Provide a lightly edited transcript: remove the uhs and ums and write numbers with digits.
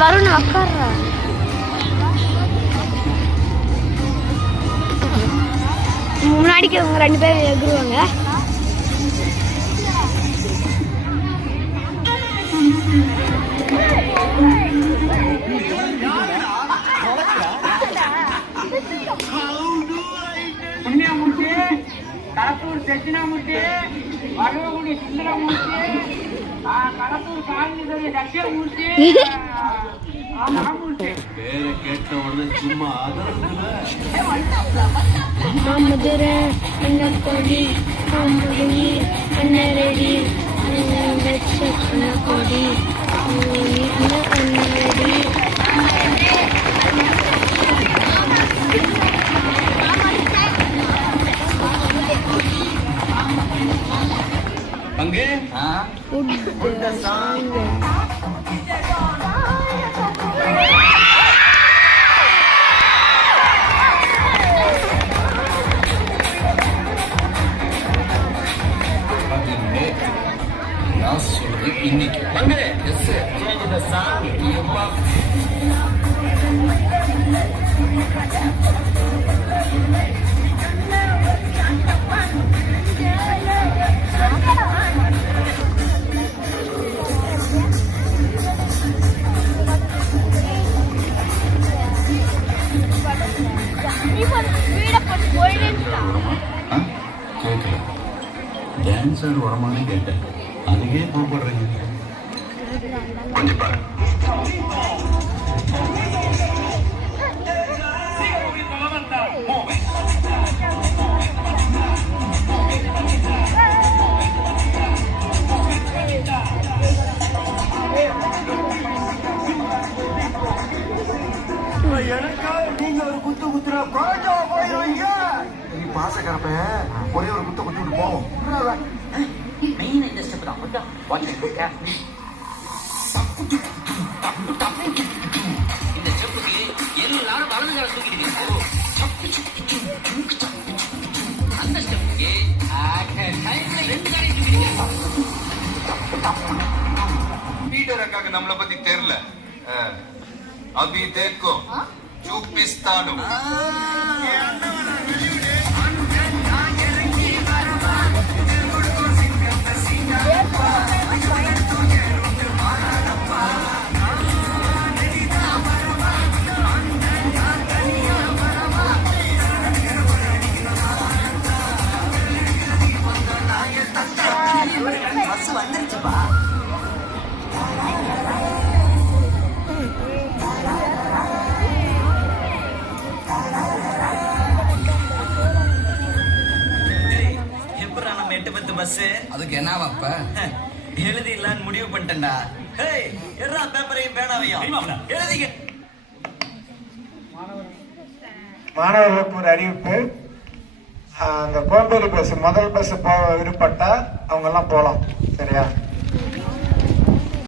வருண் உட்கார்றா. முன்னாடிக்கு இவங்க 2 பேர் எகுருவாங்க. புண்ணியமூர்த்தி, கடத்தூர் தட்சிணாமூர்த்தி, வடவகுடி சுந்தரமூர்த்தி, கடத்தூர் காஞ்சிதுரை தட்சிணமூர்த்தி, ராமூர்த்தி. பேரை கேட்ட உடனே சும்மா மதுரை கொடி அண்ணரடி வச்ச கொடி அண்ணரடி. அங்கே இன்னைக்கு டான்ஸ் ஆடு வரமானே கேட்டேன். அதுக்கே கூப்பிடுறீங்க. கொஞ்சம் பாரு. எனக்காக நீங்க ஒரு குத்து குத்துற குறைஞ்சா போயிருவீங்க. நீ பாசக்கரப்ப ஒரே ஒரு குத்த குத்தி விட்டு போவோம். மெயின் இந்த ஸ்டெப் தான். வாட்ச் இந்த ஸ்டெப்புக்கு எல்லாரும் வலது கால தூக்கிடுவீங்க. அந்த ஸ்டெப்புக்கு 2 காலையும் தூக்கிடுவீங்க. பீட்டர் அக்காக்கு நம்மளை பத்தி தெரியல. அபி தேக்கோ చూపిస్తాను. வந்துருச்சுப்பா. அதுக்கு என்ன அப்ப எழுதிடலான்னு முடிவு பண்ணிட்டேன்டா. எல்லா பேப்பரையும் பேனாவையும் எழுதிக்க. மாணவர்களுக்கு ஒரு அறிவிப்பு. அந்த கோம்பேரி பஸ் முதல் பஸ் போக விருப்பப்பட்டா அவங்க எல்லாம் போலாம். சரியா?